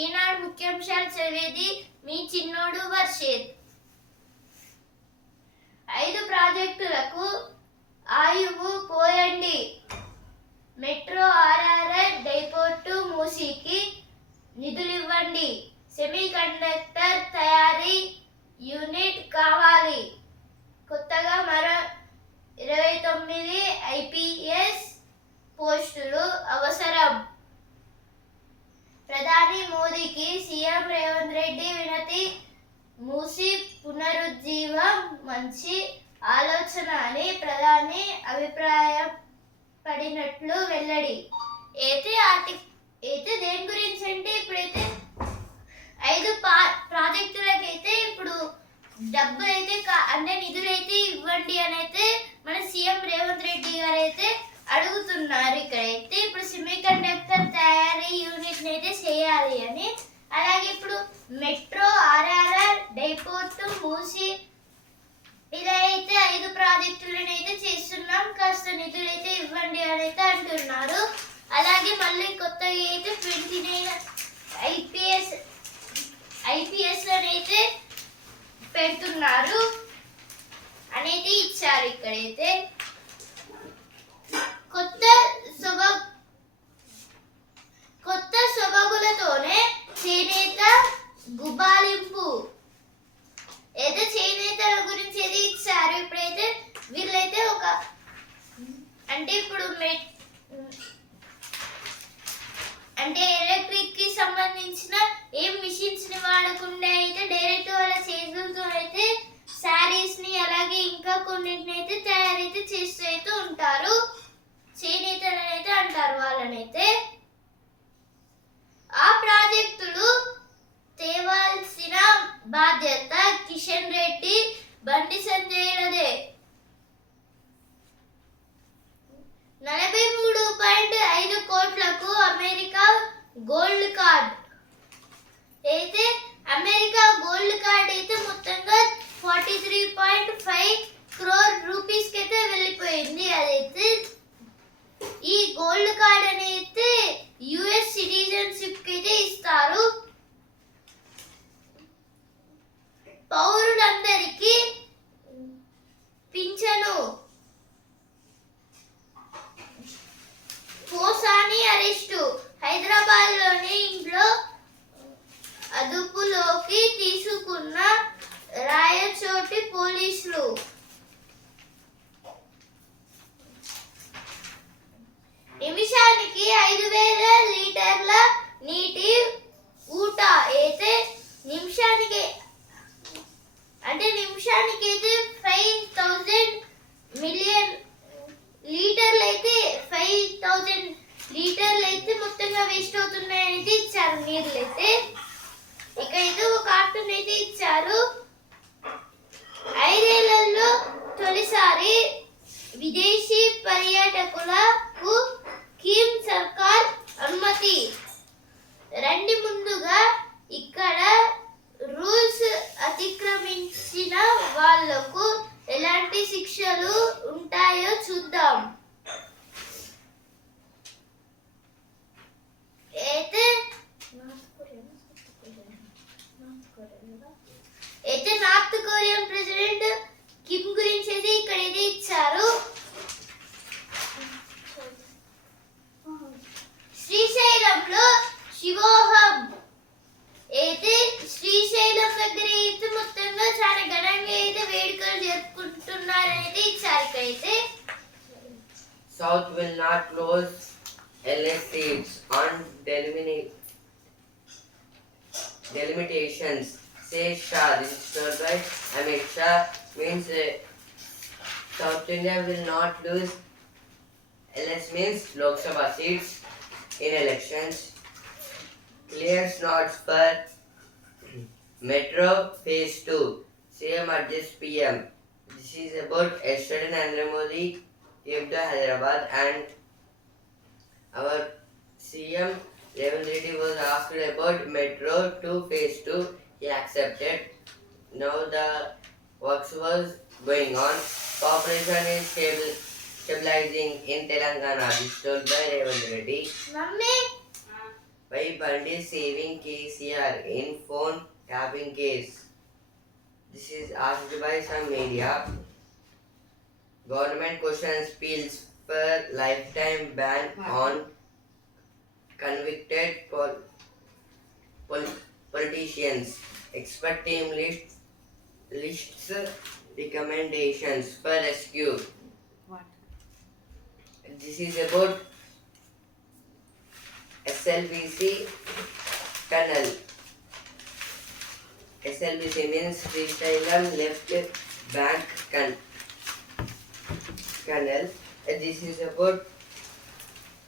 ఈనాడు ముఖ్యాంశాలు చదివేది మీ చిన్నోడు వర్షిత్. 5 ప్రాజెక్టులకు ఆయువు పోయండి. మెట్రో ఆర్ఆర్ఆర్ డైపోర్టు మూసీకి నిధులివ్వండి. సెమీ కండక్టర్ తయారీ యూనిట్ కావాలి. కొత్తగా మరో 29 ఐపీఎస్ పోస్టులు అవసరం. ప్రధాని మోదీకి సీఎం రేవంత్ రెడ్డి వినతి. మూసీ పునరుజ్జీవం మంచి ఆలోచన అని ప్రధాని అభిప్రాయపడినట్లు వెల్లడి. అయితే దేని గురించి అంటే ఇప్పుడైతే 5 ప్రాజెక్టులకైతే ఇప్పుడు డబ్బులైతే అంటే నిధులైతే ఇవ్వండి అని అయితే మన సీఎం రేవంత్ రెడ్డి గారు అయితే అడుగుతున్నారు. ఇక్కడైతే ఇప్పుడు సెమీ కండక్టర్ తయారీ యూనిట్ అయితే చేయాలి అని. అలాగే ఇప్పుడు మెట్రో ఆర్ఆర్ఆర్ డైపోర్టు మూసీ ఇలా అయితే 5 ప్రాజెక్టులను అయితే చేస్తున్నాం, కాస్త నిధులైతే ఇవ్వండి అని అయితే అంటున్నారు. అలాగే మళ్ళీ కొత్తగా అయితే 29 ఐపీఎస్ అయితే పెడుతున్నారు అనేది ఇచ్చారు. ఇక్కడైతే కొత్త సొబగులతోనే చేనేత గుబాలింపు. అయితే చేనేతల గురించి ఏది ఇచ్చారు. ఇప్పుడైతే వీళ్ళైతే ఇప్పుడు అంటే ఎలక్ట్రిక్ కి సంబంధించిన ఏం మిషన్స్ ని వాడకుండా అయితే డైరెక్ట్ వాళ్ళ చేతులతో అయితే శారీస్ ని అలాగే ఇంకా కొన్నిటిని అయితే తయారైతే చేస్తూ అయితే ఉంటారు. చేనేతలని అయితే అంటారు వాళ్ళనైతే. ఆ ప్రాజెక్టులు తేవాల్సిన బాధ్యత కిషన్ రెడ్డి, బండి సంజయ్లదే. 43.5 కోట్లకు అమెరికా గోల్డ్ కార్డ్. అయితే అమెరికా గోల్డ్ కార్డ్ అయితే మొత్తంగా 43.5 crore రూపీస్ కి అయితే వెళ్ళిపోయింది. అదైతే ఈ గోల్డ్ కార్డ్ అనేది యుఎస్ సిటిజన్షిప్ కి అయితే ఇస్తారు. పౌరులందరికీ పింఛను. పోసాని అరెస్టు. హైదరాబాద్ లోని ఇంట్లో అదుపులోకి తీసుకున్న రాయచోటి పోలీసులు. నిమిషానికి 5,000 లీటర్ల నీటి ఊట. అయితే నిమిషానికి అయితే 5,000 మిలియన్ లీటర్లు అయితే 5,000 లీటర్లు అయితే మొత్తంగా వేస్ట్ అవుతున్నాయని ఇచ్చారు నీళ్ళు అయితే. ఇక అయితే ఒక కార్టూన్ అయితే ఇచ్చారు. 5 ఏళ్లలో తొలిసారి విదేశీ పర్యాటకులకు కీమ్ సర్కార్ అనుమతి. రండి ముందుగా ఇక్కడ రూల్స్ అతిక్రమించిన వాళ్లకు ఎలాంటి శిక్షలు ఉంటాయో చూద్దాం. అయితే నార్త్ కొరియన్ ప్రెసిడెంట్ కిమ్ గురించి అయితే ఇక్కడ ఇది ఇచ్చారు. శ్రీశైలంలో శివోహం. అయితే శ్రీశైలం దగ్గర అయితే మొత్తంగా చాలా ఘనంగా అయితే వేడుకలు జరుపుకుంటున్నారనేది ఇచ్చారు. ఇక్కడైతే South will not close LS seats on delimitations, says Shah. Registered by Amit Shah means South India will not lose LS means Lok Sabha seats in elections. Clears nods for Metro Phase 2. CM adjusts PM. This is about yesterday Narendra Modi came to Hyderabad and our CM Ravindra Reddy was asked about Metro 2 Phase 2. He accepted. Now the works was going on. Population is stabilizing in Telangana. This told by Ravindra Reddy. Mummy. Why Bundy saving KCR in phone tapping case? This is asked by some media. Government questions appeals for lifetime ban on convicted politicians. Expert team lists recommendations for rescue. What? This is about SLBC tunnel. SLBC means Srisailam left bank canal. This is about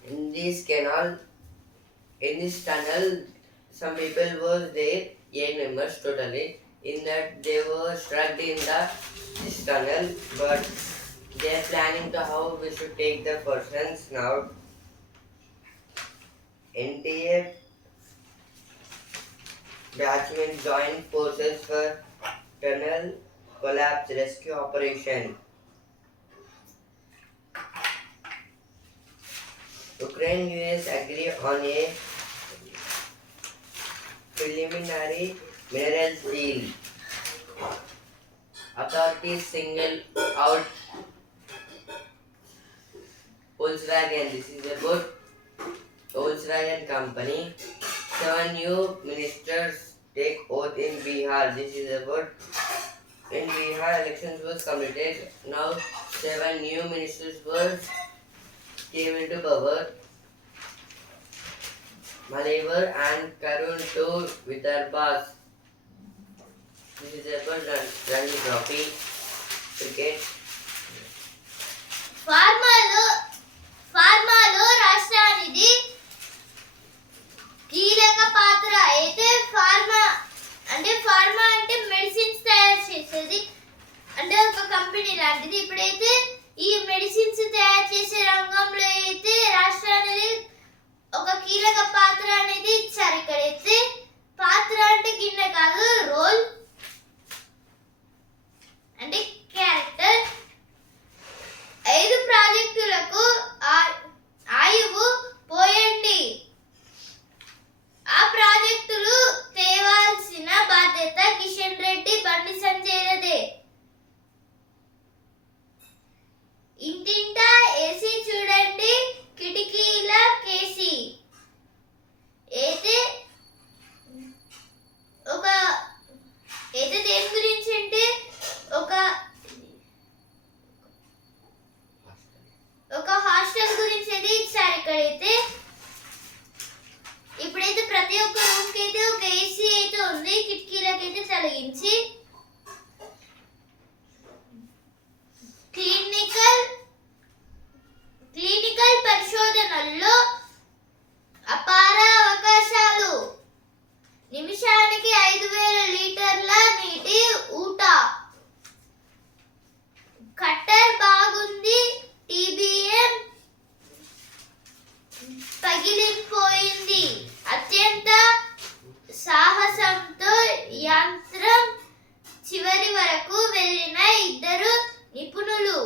in this canal, in this tunnel, some people were there, 8 members totally. In that they were stuck in this tunnel, but they are planning to how we should take the persons now. NTA batchman joined forces for tunnel collapse rescue operation. Ukraine US agree on a preliminary minerals deal. Authorities single out Volkswagen. This is about Volkswagen company. 7 new ministers take oath in Bihar. This is about in Bihar elections was completed. Now 7 new ministers came into power. Malabar and Karun to Vidarbhas. This is about Ranji Trophy cricket. ఫార్మాలో రాష్ట్రానికి కీలక పాత్ర అయితే pharma అంటే medicines తయారు చేసేది అంటే ఒక company లాంటిది. ఇప్పుడైతే ఈ మెడిసిన్స్ తయారు చేసే రంగంలో అయితే రాష్ట్రానికి ఒక కీలక పాత్ర అనేది ఇచ్చారు. ఇక్కడైతే పాత్ర అంటే గిన్నె కాదు, రోల్ అంటే క్యారెక్టర్. 5 ప్రాజెక్టులకు ఆయువు పోయండి. ఆ ప్రాజెక్టులు తేవాల్సిన బాధ్యత కిషన్ రెడ్డి, బండి సంజయ్లదే. ఇంటింటా ఏసీ చూడండి, కిటికీల కేసీ. అయితే దేని గురించి అంటే ఒక హాస్టల్ గురించి అయితే ఇచ్చారు. ఇక్కడైతే ఇప్పుడైతే ప్రతి ఒక్క రూమ్ కి అయితే ఒక ఏసీ అయితే ఉంది, కిటికీలకైతే తొలగించి. క్లినికల్ పరిశోధనల్లో అపార అవకాశాలు. నిమిషానికి 5,000 లీటర్ల నీటి ఊట. కట్టర్ బాగుంది, టీబీఎం పగిలిపోయింది. అత్యంత సాహసంతో యంత్రం చివరి వరకు వెళ్ళిన 2 నిపుణులు.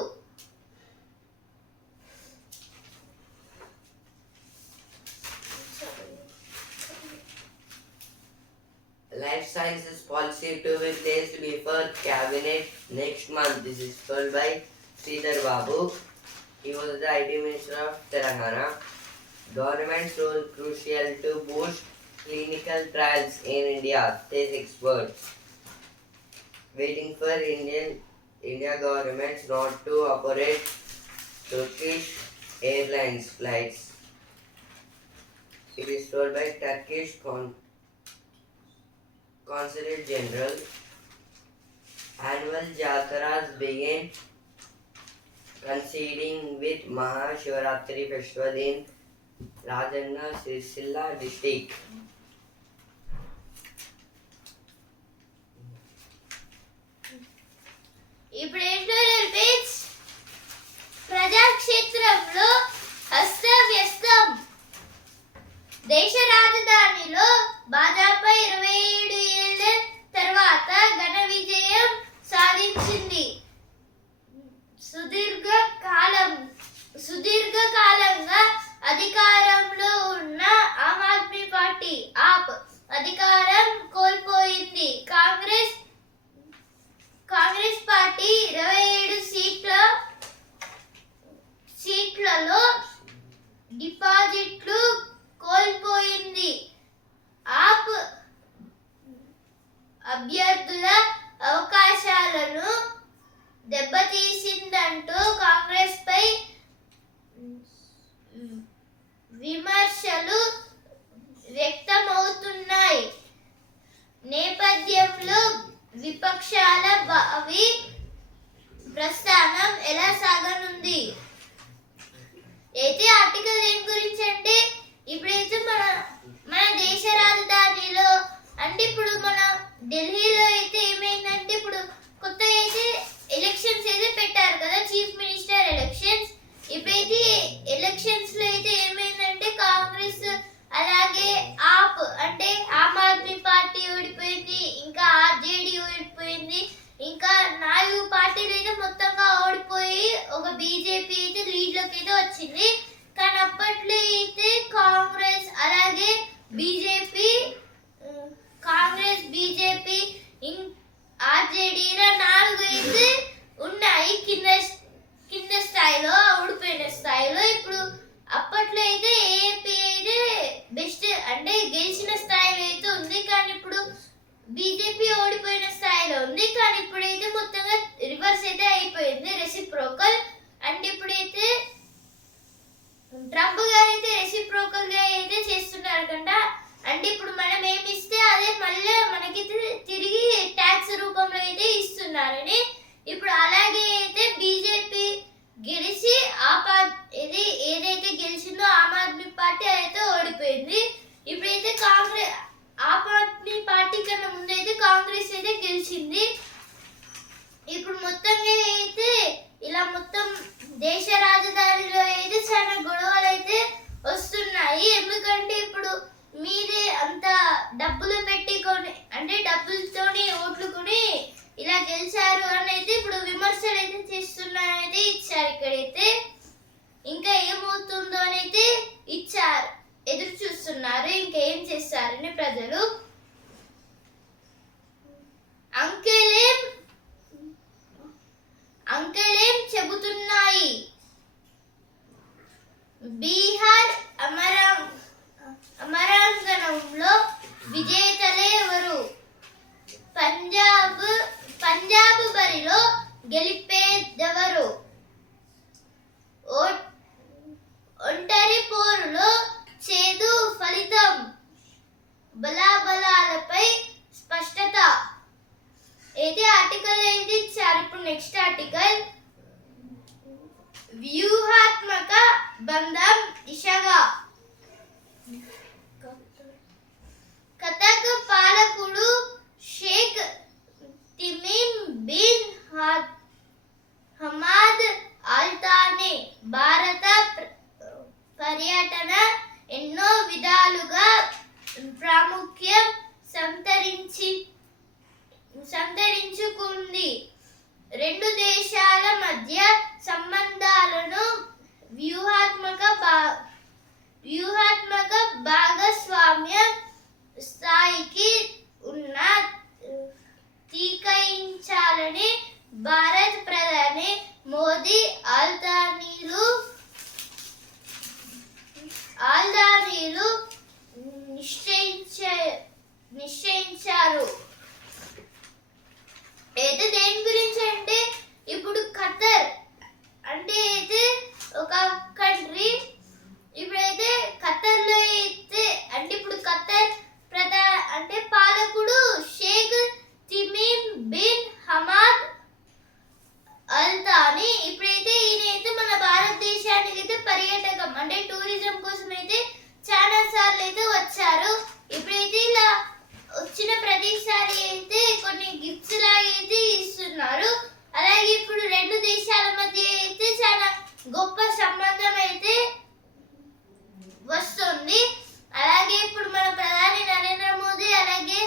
Life Sciences policy to be placed before cabinet next month. This is told by Sridhar Babu. He was the IT Minister of Telangana. Government's role crucial to boost clinical trials in India, says experts. Waiting for India government not to operate Turkish Airlines flights. It is told by Turkish Consulate General. Annual Jataras begin coinciding with Mahashivaratri festival in Rajanna Sircilla district. ఇప్పుడు editorial page. ప్రజాక్షేత్రంలో అస్తవ్యస్తం. దేశ రాజధానిలో భాజపా 27 ఏళ్ల తర్వాత ఘన విజయం సాధించింది. సుదీర్ఘకాలంగా అధికారంలో ఉన్న ఆమ్ ఆద్మీ పార్టీ పార్టీ ఆప్ అధికారం కోల్పోయింది. కాంగ్రెస్ పార్టీ 27 సీట్లలో డిపాజిట్లు కోల్పోయింది. ఆప్ అభ్యర్థుల అవకాశాలను దెబ్బతీసిందంటూ కాంగ్రెస్ పై విమర్శలు వ్యక్తమవుతున్నాయి. నేపథ్యంలో విపక్షాల భావి ప్రస్థానం ఎలా సాగనుంది? అయితే ఆర్టికల్ ఏం గురించి అంటే ఇప్పుడైతే మన దేశ రాజధానిలో అంటే ఇప్పుడు మన ఢిల్లీలో అయితే ఏమైందంటే ఇప్పుడు కొత్త అయితే ఎలక్షన్స్ అయితే పెట్టారు కదా, చీఫ్ మినిస్టర్ ఎలక్షన్స్. ఇప్పుడైతే ఎలక్షన్స్ లో అయితే ఏమైందంటే కాంగ్రెస్ అలాగే ఆప్ అంటే ఆమ్ ఆద్మీ పార్టీ ఓడిపోయింది, ఇంకా ఆర్జేడీ ఓడిపోయింది, ఇంకా 4 పార్టీలు అయితే మొత్తంగా ఓడిపోయి ఒక బీజేపీ అయితే లీడ్ లోకి అయితే వచ్చింది. కానీ అప్పట్లో అయితే కాంగ్రెస్ అలాగే బీజేపీ ఆర్జేడీలో 4 అయితే ఉన్నాయి కింద స్థాయిలో, ఓడిపోయిన స్థాయిలో. ఇప్పుడు అప్పట్లో అయితే ఏపీ అయితే బెస్ట్ అంటే గెలిచిన స్థాయిలో అయితే ఉంది, కానీ ఇప్పుడు బీజేపీ ఓడిపోయిన స్థాయిలో ఉంది. కానీ ఇప్పుడైతే మొత్తంగా రివర్స్ అయితే అయిపోయింది, రెసిప్రోకల్. అంటే ఇప్పుడైతే ట్రంప్ గారు అయితే రెసిప్రోకల్ గా అయితే చేస్తున్నారు కంట. అంటే ఇప్పుడు మనం ఏమి ఇస్తే అదే మళ్ళీ మనకి తిరిగి ట్యాక్స్ రూపంలో అయితే ఇస్తున్నారని. ఇప్పుడు అలాగే అయితే బీజేపీ గెలిచి ఇది ఏదైతే గెలిచిందో ఆమ్ ఆద్మీ పార్టీ అయితే ఓడిపోయింది. ఇప్పుడైతే ఆమ్ ఆద్మీ పార్టీ కన్నా ముందైతే కాంగ్రెస్ అయితే గెలిచింది. ఇప్పుడు మొత్తంగా అయితే ఇలా మొత్తం దేశ రాజధానిలో అయితే చాలా గొడవలు అయితే వస్తున్నాయి. ఎందుకంటే ఇప్పుడు మీరే అంత డబ్బులు పెట్టుకొని అంటే డబ్బులతోని ఓట్లు కొని ఇలా గెలిచారు అని అయితే ఇప్పుడు విమర్శలు అయితే చేస్తున్నారైతే ఇచ్చారు. ఇక్కడైతే ఇంకా ఏమవుతుందో అని అయితే ఎదురు చూస్తున్నారు, ఇంకా ఏం చేస్తారని ప్రజలు. అంకెలేం చెబుతున్నాయి? బీహార్ అమరాంగణంలో విజేతలే ఎవరు? పంజాబ్ బరిలో గెలిపేదెవరు? ఒంటరి పోరులో చేదు ఫలితం, బలాబలాలపై స్పష్టత. అయితే ఆర్టికల్ అయితే ఇచ్చారు. ఇప్పుడు నెక్స్ట్ ఆర్టికల్ వ్యూహాత్మక బంధం దిశగా. కతార్ పాలకుడు Sheikh Tamim bin Hamad Al Thani భారత పర్యటన ఎన్నో విధాలుగా ప్రాముఖ్యం సంతరించుకుంది. 2 దేశాల మధ్య సంబంధాలను వ్యూహాత్మక భాగస్వామ్య స్థాయికి తీకయించాలని భారత ప్రధాని మోదీ అల్ థానీలు నిశ్చయించారు. అయితే దేని గురించి అంటే ఇప్పుడు ఖతర్ అంటే అయితే ఒక కంట్రీ. ఇప్పుడైతే ఖతర్లో అయితే అంటే ఇప్పుడు ఖతర్ పాలకుడు Sheikh Tamim bin Hamad Al Thani. ఇప్పుడైతే ఈయనైతే మన భారతదేశానికి అయితే పర్యాటకం అంటే టూరిజం కోసం అయితే చాలా సార్లు అయితే వచ్చారు. ఇప్పుడైతే ఇలా వచ్చిన ప్రతిసారి అయితే కొన్ని గిఫ్ట్స్ లాగా అయితే ఇస్తున్నారు. అలాగే ఇప్పుడు 2 దేశాల మధ్య అయితే చాలా గొప్ప సంబంధం అయితే వస్తుంది. అలాగే ఇప్పుడు మన ప్రధాని నరేంద్ర మోదీ అలాగే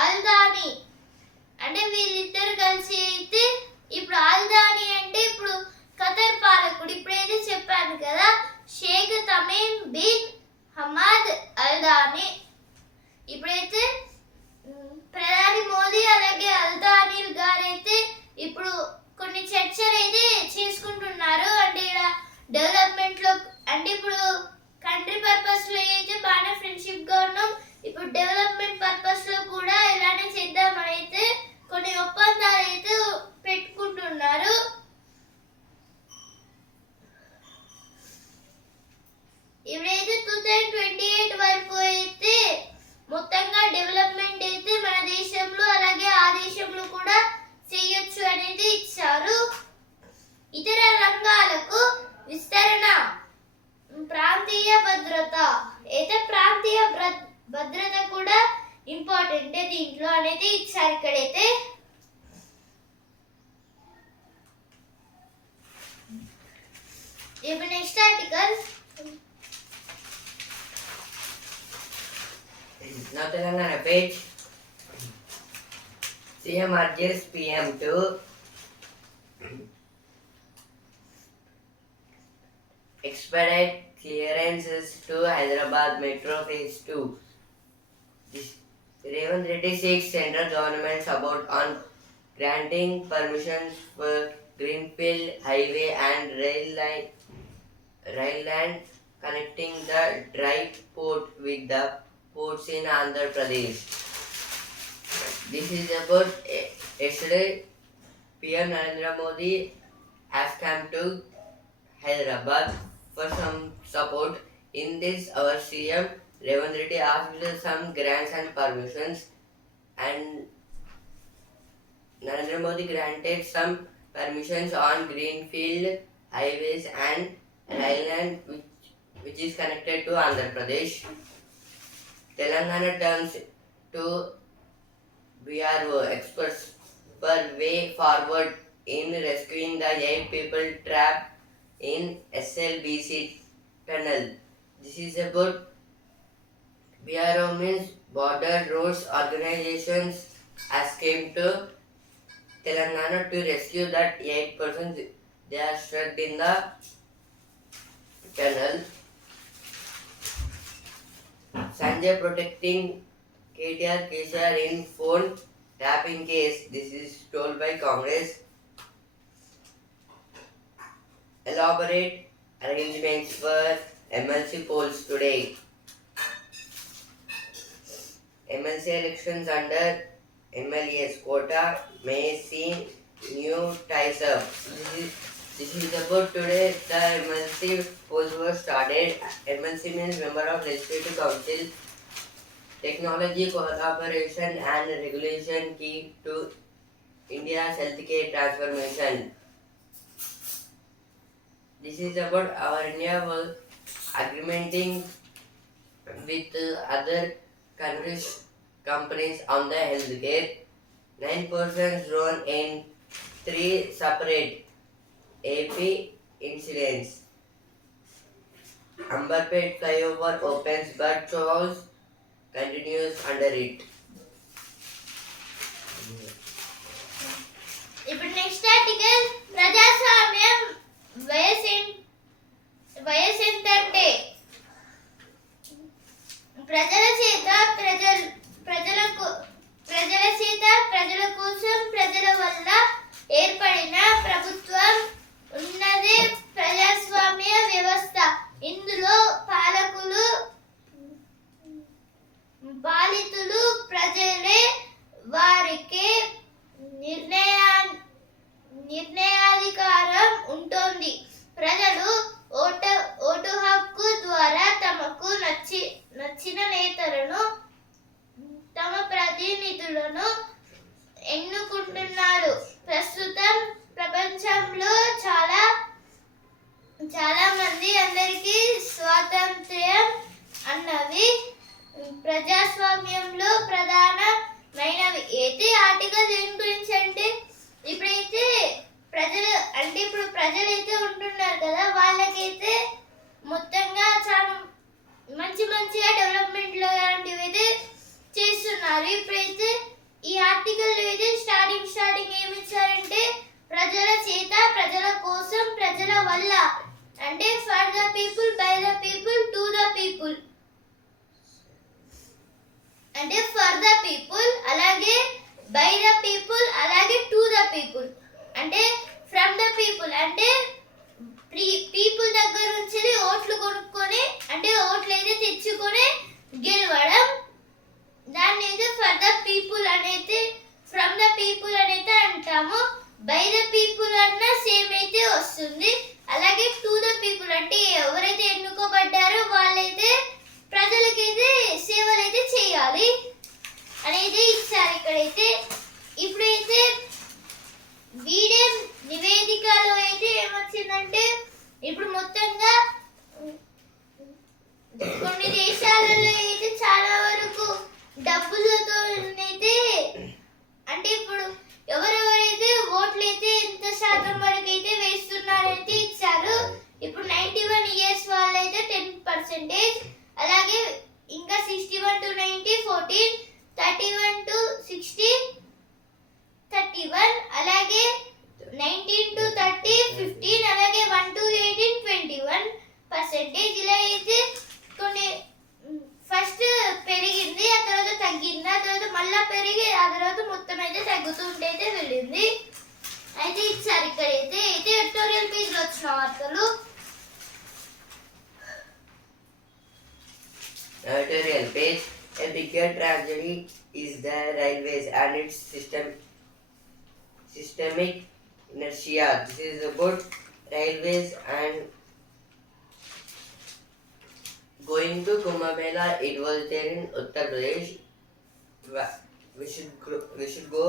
అల్ థానీ అంటే వీళ్ళిద్దరు కలిసి అయితే ఇప్పుడు అల్ థానీ అంటే ఇప్పుడు ఖతర్ పాలకుడు. ఇప్పుడైతే చెప్పాను కదా Sheikh Tamim bin Hamad future అయితే చేసుకుంటున్నారు. అంటే ఇక్కడ డెవలప్మెంట్ లో అంటే ఇప్పుడు కంట్రీ పర్పస్ లో అయితే బాగానే ఫ్రెండ్షిప్ గా ఉన్నాం. ఇప్పుడు డెవలప్మెంట్ పర్పస్ లో కూడా ఇలానే చేద్దామని అయితే కొన్ని ఒప్పందాలు అయితే పెట్టుకుంటున్నారు. ఇప్పుడైతే 2028 వరకు అయితే మొత్తంగా డెవలప్మెంట్ అయితే మన దేశంలో అలాగే ఆ దేశంలో కూడా చేయొచ్చు అనేది ఇచ్చారు. ఇతర రంగాలకు విస్తరణ, ప్రాంతీయ భద్రత అయితే ప్రాంతీయ భద్రత కూడా ఇంపార్టెంట్ దీంట్లో అనేది ఇచ్చారు. ఇక్కడైతే ఇప్పుడు next article Now Telangana page. CM urges PM to expedite clearances to Hyderabad Metro Phase 2. Revanth Reddy seeks central government support on granting permissions for Greenfield Highway and rail line connecting the dry port with the ports in Andhra Pradesh. This is about yesterday PM Narendra Modi has come to Hyderabad for some support. In this, our CM Revanth Reddy asked some grants and permissions, and Narendra Modi granted some permissions on greenfield highways and rail line which is connected to Andhra Pradesh. Telangana turns to BRO experts for way forward in rescuing the 8 people trapped in SLBC tunnel. This is about BRO means Border Roads Organizations has came to Telangana to rescue that 8 persons. They are stuck in the tunnel. Sanjay protecting KTR Kesar in phone tapping case. This is told by Congress. Elaborate arrangements for MLC polls today. MLC elections under MLA's quota may see new ties up. This is about today. The MLC polls were started. MLC means Member of Legislative Council. Technology collaboration and regulation key to India's healthcare transformation. This is about our India was agreementing with other countries' companies on the healthcare. 9 persons drawn in 3 separate AP incidents. Amberpet flyover opens but chaos continues under it. ఇప్పుడు next article ప్రజాస్వామ్యం వయసెంతంటే ప్రజల చేత ప్రజల కోసం ప్రజల వల్ల ఏర్పడిన ప్రభుత్వం ఉన్నదే ప్రజాస్వామ్య వ్యవస్థ. ఇందులో పాలితులు ప్రజలే, వారికే నిర్ణయాధికారం ఉంటుంది. ప్రజలు ఓటు హక్కు ద్వారా తమకు నచ్చిన నేతలను, తమ ప్రతినిధులను ఎన్నుకుంటున్నారు. ప్రస్తుతం ప్రపంచంలో చాలా మంది అందరికీ స్వాతంత్ర్యం అన్నవి ప్రజాస్వామ్యంలో ప్రధానమైనవి. అయితే ఆర్టికల్ దేని గురించి అంటే ఇప్పుడైతే ఇప్పుడు ప్రజలైతే ఉంటున్నారు కదా, వాళ్ళకైతే మొత్తంగా చాలా మంచిగా డెవలప్మెంట్ లాంటివి అయితే చేస్తున్నారు. ఇప్పుడైతే ఈ ఆర్టికల్ అయితే స్టార్టింగ్ ఏమి ఇచ్చారంటే ప్రజల చేత, ప్రజల కోసం, ప్రజల వల్ల, అంటే for the people, by the people, to the people. అంటే ఫర్ ద పీపుల్, అలాగే బై ద పీపుల్, అలాగే టు ద పీపుల్. అంటే ఫ్రమ్ ద పీపుల్ అంటే పీపుల్ దగ్గర నుంచి ఓట్లు కొనుక్కొని అంటే ఓట్లు అయితే తెచ్చుకొని గెలవడం. దాన్ని అయితే ఫర్ ద పీపుల్ అనేది ఫ్రమ్ ద పీపుల్ అనేది అంటాము. బై ద పీపుల్ అన్న సేమ్ అయితే వస్తుంది. అలాగే టు ద పీపుల్ అంటే ఎవరైతే ఎన్నుకోబడ్డారో వాళ్ళైతే ప్రజలకైతే సేవలు అయితే చేయాలి అనేది ఇచ్చారు ఇక్కడైతే. ఇప్పుడైతే వీడియో నివేదికలో అయితే ఏమొచ్చిందంటే ఇప్పుడు మొత్తంగా కొన్ని దేశాలలో అయితే చాలా వరకు డబ్బులతో అయితే అంటే ఇప్పుడు ఎవరెవరైతే ఓట్లు అయితే ఎంత శాతం వరకు అయితే వేస్తున్నారైతే ఇచ్చారు. ఇప్పుడు 91 ఇయర్స్ వాళ్ళైతే 10%, అలాగే ఇంకా 61 to 90 14, 31 to 60 31, అలాగే 19 to 30 15, అలాగే 1 to 18 21%. ఇలా అయితే కొన్ని ఫస్ట్ పెరిగింది, ఆ తర్వాత తగ్గింది, ఆ తర్వాత మళ్ళా పెరిగి ఆ తర్వాత మొత్తం అయితే తగ్గుతూ ఉంటే అయితే వెళ్ళింది అయితే ఇచ్చారు ఇక్కడైతే. అయితే ఎడిటోరియల్ పేజ్ లో వచ్చిన వార్తలు. Editorial page. A bigger tragedy is the railways and its systemic inertia. This is about railways and going to Kumbh Mela. It was there in Uttar Pradesh. We should go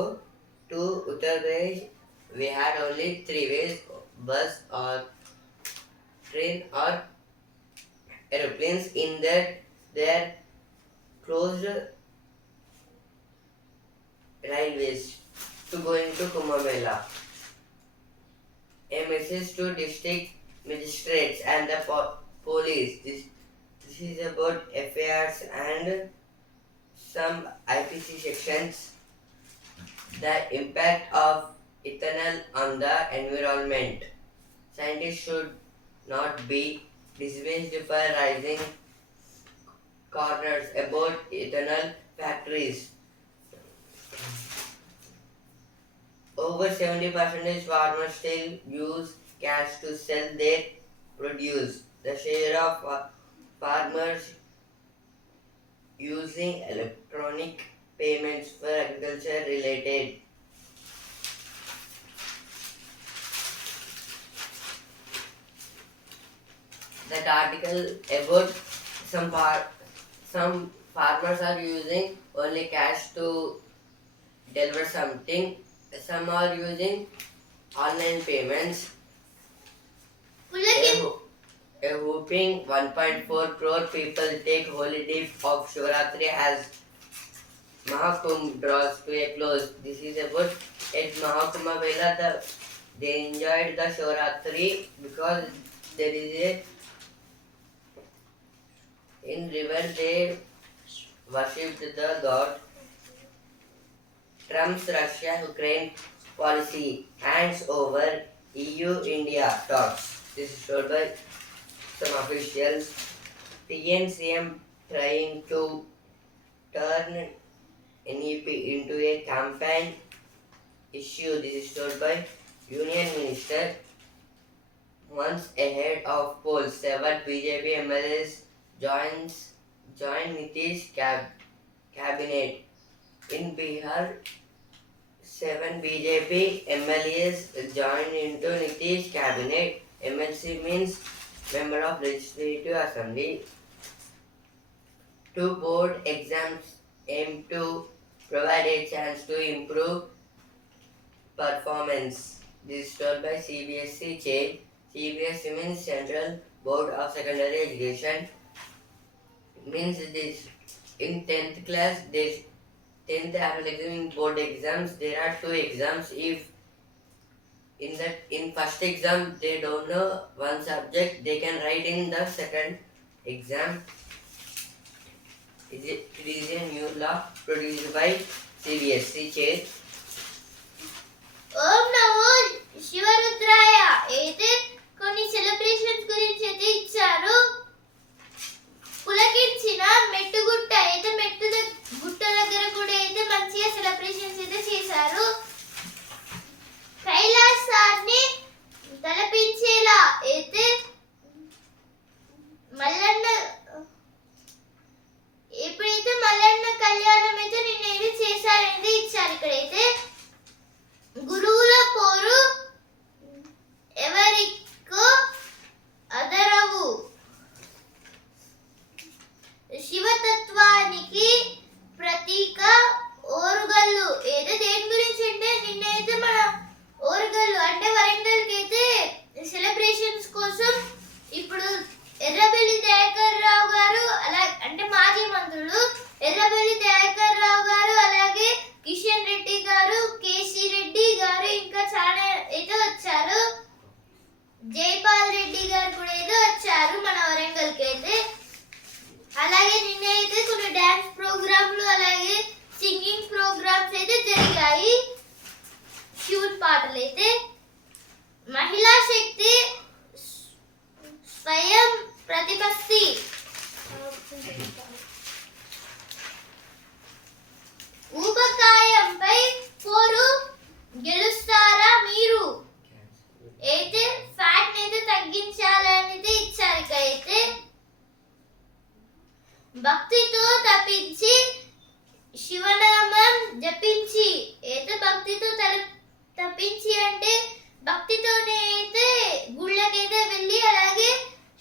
to Uttar Pradesh. We had only 3 ways: bus or train or aeroplanes. In that they are closed railways to going to Kumbh Mela. A message to district magistrates and the police. This is about FIRs and some IPC sections. The impact of ethanol on the environment. Scientists should not be dismissed for raising corners about ethanol factories. Over 70% farmers still use cash to sell their produce. The share of farmers using electronic payments for agriculture related. That article about some farmers are using only cash to deliver something. Some are using online payments. A whopping 1.4 crore people take holiday of Shivratri as Mahakumbh draws to a close. This is about at Mahakumbh Mela. They enjoyed the Shivratri because there is a in river they worshipped the god. Trump's Russia-Ukraine policy hands over EU-India talks. This is told by some officials. TNCM trying to turn NEP into a campaign issue. This is told by Union Minister. Months ahead of polls, 7 BJP MLAs join Nitish cabinet. In Bihar, 7 BJP MLAs joined into Nitish cabinet. MLC means Member of Legislative Assembly. 2 board exams aim to provide a chance to improve performance. This is told by CBSE chair. CBSE means Central Board of Secondary Education. Means this in 10th class, this 10th annual exam in board exams, there are 2 exams. If in first exam they don't know one subject, they can write in the second exam. It is a new law produced by CBSE chair. ఓం నమో శివరుద్రాయ అయితే కొన్ని celebrations గురించి అయితే ఇచ్చారు. పులకించిన మెట్టుగుట్ట అయితే గుట్ట దగ్గర కూడా అయితే మంచిగా సెలబ్రేషన్స్ అయితే చేశారు. కైలాసాన్ని శివతత్వానికి ప్రతీక ఓరుగల్లు. ఏదో దేని గురించి అంటే నిన్నైతే మన ఓరుగల్లు అంటే వరంగల్కి అయితే సెలబ్రేషన్స్ కోసం ఇప్పుడు ఎర్రబెల్లి దయాకర్ రావు గారు అలా అంటే మాజీ మంత్రులు ఎర్రబెల్లి దయాకర్ రావు గారు అలాగే కిషన్ రెడ్డి గారు కేసీ రెడ్డి గారు ఇంకా చాలా అయితే వచ్చారు. జైపాల్ రెడ్డి గారు కూడా ఏదో వచ్చారు మన వరంగల్కి అయితే. అలాగే నిన్న అయితే కొన్ని డాన్స్ ప్రోగ్రాంలు అలాగే సింగింగ్ ప్రోగ్రామ్స్ అయితే జరిగాయి. ట్యూన్ పాటలు అయితే మహిళా శక్తి స్వయం ప్రతిపత్తి ఊబకాయంపై పోరు గెలుస్తారా మీరు అయితే ఫ్యాట్ అయితే తగ్గించాలనేది ఇచ్చారు. ఇక అయితే భక్తితో తప్పించి శివనామం జపించి అయితే భక్తితో తప్పించి అంటే భక్తితోనే అయితే గుళ్ళకైతే వెళ్ళి అలాగే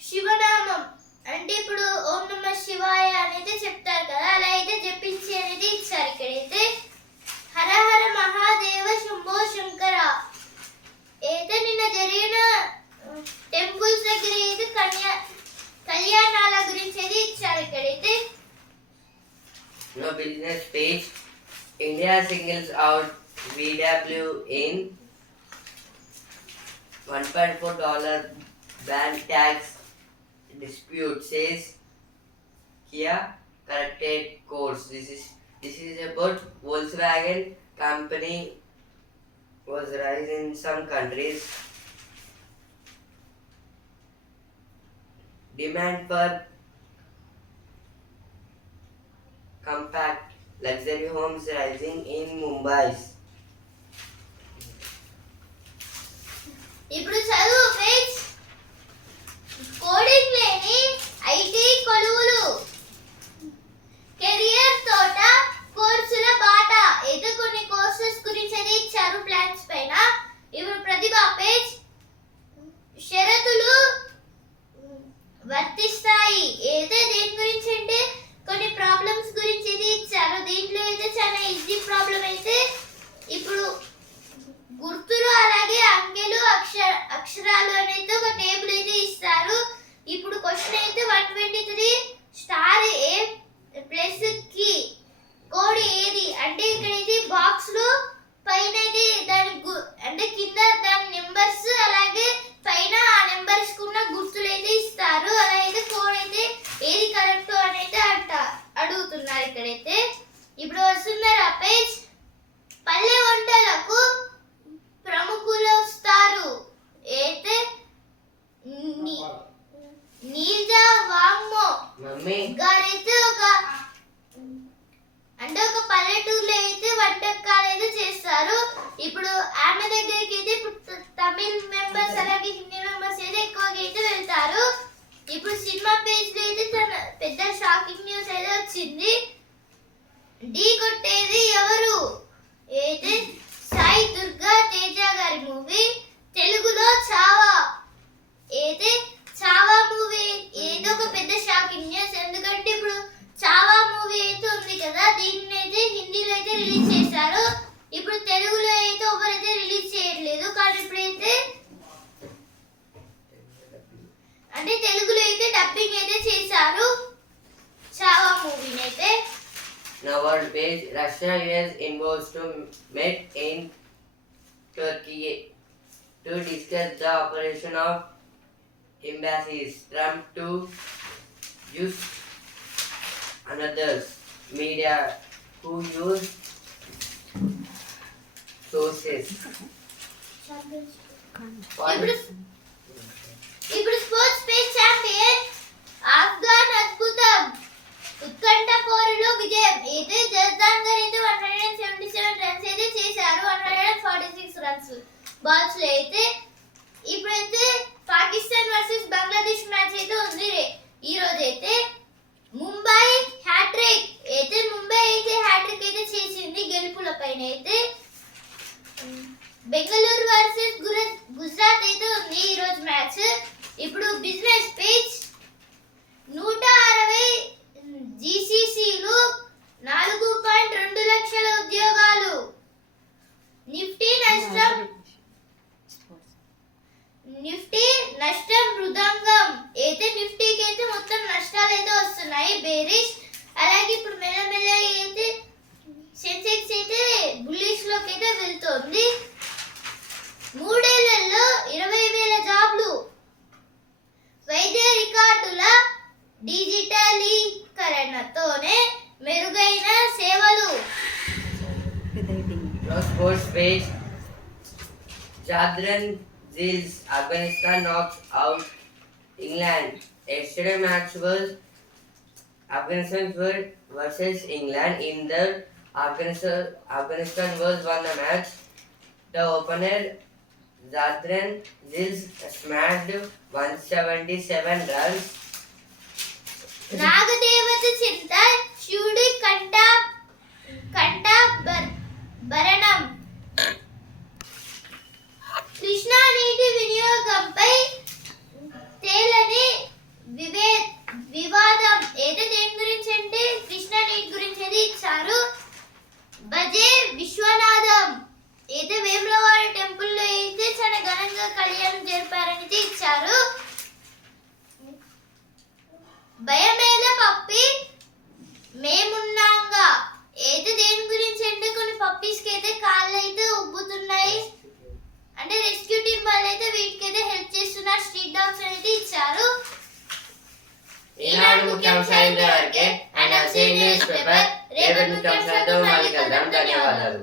శివనామం అంటే ఇప్పుడు ఓం నమ శివాయ అనేది చెప్తారు కదా అలా అయితే జపించి అనేది ఇచ్చారు. ఇక్కడైతే హర హర మహాదేవ శంభో శంకర అయితే నిన్న జరిగిన టెంపుల్స్ దగ్గర అయితే కళ్యాణాల గురించి అయితే ఇచ్చారు. ఇక్కడైతే No business page. India singles out VW in $1.4 ban tax dispute, says Kia corrected course. This is about Volkswagen company was rise in some countries. Demand for compact luxury homes rising in Mumbai. ఇప్పుడు చదువు page coding లేని IT కొలువులు career తోట కోర్సుల బాట అయితే కొన్ని courses గురించి అయితే ఇచ్చారు ప్లాన్స్ పైన. ఇప్పుడు ప్రతిభ పేజ్ షరతులు వర్తిస్తాయి అయితే దేని గురించి అంటే కొన్ని ప్రాబ్లమ్స్ గురించి అయితే ఇచ్చారు. దీంట్లో అయితే చాలా ఈజీ ప్రాబ్లం అయితే ఇప్పుడు గుర్తులు అలాగే అంకెలు అక్షరాలు అనేది ఒక టేబుల్ అయితే ఇస్తారు. ఇప్పుడు క్వశ్చన్ అయితే 123 స్టార్ ఏ ప్లస్ కి కోడ్ ఏది అంటే ఇక్కడైతే బాక్స్ లో పైన అయితే దాని అంటే కింద దాని నెంబర్స్ అలాగే పైన ఆ నెంబర్స్ కున్న గుర్తులు అయితే ఇస్తారు. అలా అయితే కోడ్ అయితే ఏది కరెక్ట్ అని అయితే అడుగుతున్నారు ఇక్కడైతే. ఇప్పుడు వస్తున్నారు ఆ పేజ్ పల్లె వంటలకు ప్రముఖులు వస్తారు అయితే నీజా వాంగ్మో గారైతే ఒక పల్లెటూరులో అయితే వంటకాలు అయితే చేస్తారు. ఇప్పుడు ఆమె దగ్గరికి అయితే తమిళ్ మెంబర్స్ అలాగే హిందీ మెంబర్స్ అయితే ఎక్కువగా అయితే వెళ్తారు. ఇప్పుడు సినిమా పేజ్ లో అయితే పెద్ద షాకింగ్ న్యూస్ అయితే వచ్చింది. ఢీ కొట్టేది ఎవరు అయితే సాయి దుర్గా తేజ గారి మూవీ తెలుగులో చావా అయితే చావా మూవీ ఏదో ఒక పెద్ద షాకింగ్ న్యూస్. ఎందుకంటే ఇప్పుడు చావా మూవీ అయితే ఉంది కదా దీన్ని అయితే హిందీలో అయితే రిలీజ్ చేశారు. ఇప్పుడు తెలుగులో అయితే ఎవరైతే రిలీజ్ చేయట్లేదు కానీ ఇప్పుడైతే అంటే తెలుగులో అయితే డబ్బింగ్ అయితే చేశారు చావా మూవీని అయితే. Now world page. Russia US involves to meet in Turkey to discuss the operation of embassies. Trump to use another media who use sources. ఇప్పుడు స్పోర్ట్స్ పేజ్ ఛాంపియన్ ఆఫ్ఘన్ అద్భుతం ఉత్కంఠ పోరులో విజయం అయితే జర్దాన్ గారు అయితే 177 రన్స్ అయితే చేశారు. 146 రన్స్ బాల్స్ లో అయితే. ఇప్పుడైతే పాకిస్తాన్ వర్సెస్ బంగ్లాదేశ్ మ్యాచ్ అయితే ఉంది ఈ రోజు అయితే. ముంబై హ్యాట్రిక్ అయితే ముంబై అయితే హ్యాట్రిక్ అయితే చేసింది గెలుపుల పైన అయితే. బెంగళూరు వర్సెస్ గుజరాత్ అయితే ఉంది ఈ రోజు మ్యాచ్. ఇప్పుడు బిజినెస్ పేజ్ 160 బేరిష్. అలాగే ఇప్పుడు మెల్లమెల్లగా అయితే సెన్సెక్స్ అయితే బుల్లిష్ లోకి అయితే వెళ్తోంది. 3 ఏళ్లలో 20,000 జాబ్లు. వైద్య రికార్డుల డిజిటలీకరణతోనే మెరుగైన సేవలు. Now sports page. Jadran Zils, Afghanistan knocks out England. Yesterday match was Afghanistan versus England. In the Afghanistan was won the match. The opener Jadran Zils smashed 177 runs. నాగదేవత చింత శివుడి కంట భరణం. కృష్ణా నీటి వినియోగంపై తేలని వివాదం. అయితే దేని గురించి అంటే కృష్ణా నీటి గురించి అయితే ఇచ్చారు. బజే విశ్వనాథం అయితే వేములవాడ టెంపుల్లో అయితే చాలా ఘనంగా కళ్యాణం జరిపారని అయితే ఇచ్చారు. భయమేల పప్పి మేమున్నాంగా అయితే దేని గురించి అంటే కొన్ని పప్పీస్కి అయితే కాళ్ళు అయితే ఉబ్బుతున్నాయి అంటే రెస్క్యూ టీం వాళ్ళు అయితే వీటికి అయితే హెల్ప్ చేస్తున్నారు. స్ట్రీట్ డాగ్స్ అయితే ఇచ్చారు. ఈనాడు ముఖ్యాంశాలు ఇంతవరకే. అండ్ న్యూస్ పేపర్ రేపటి ముఖ్యాంశాలతో మళ్ళీ కలుద్దాం. ధన్యవాదాలు.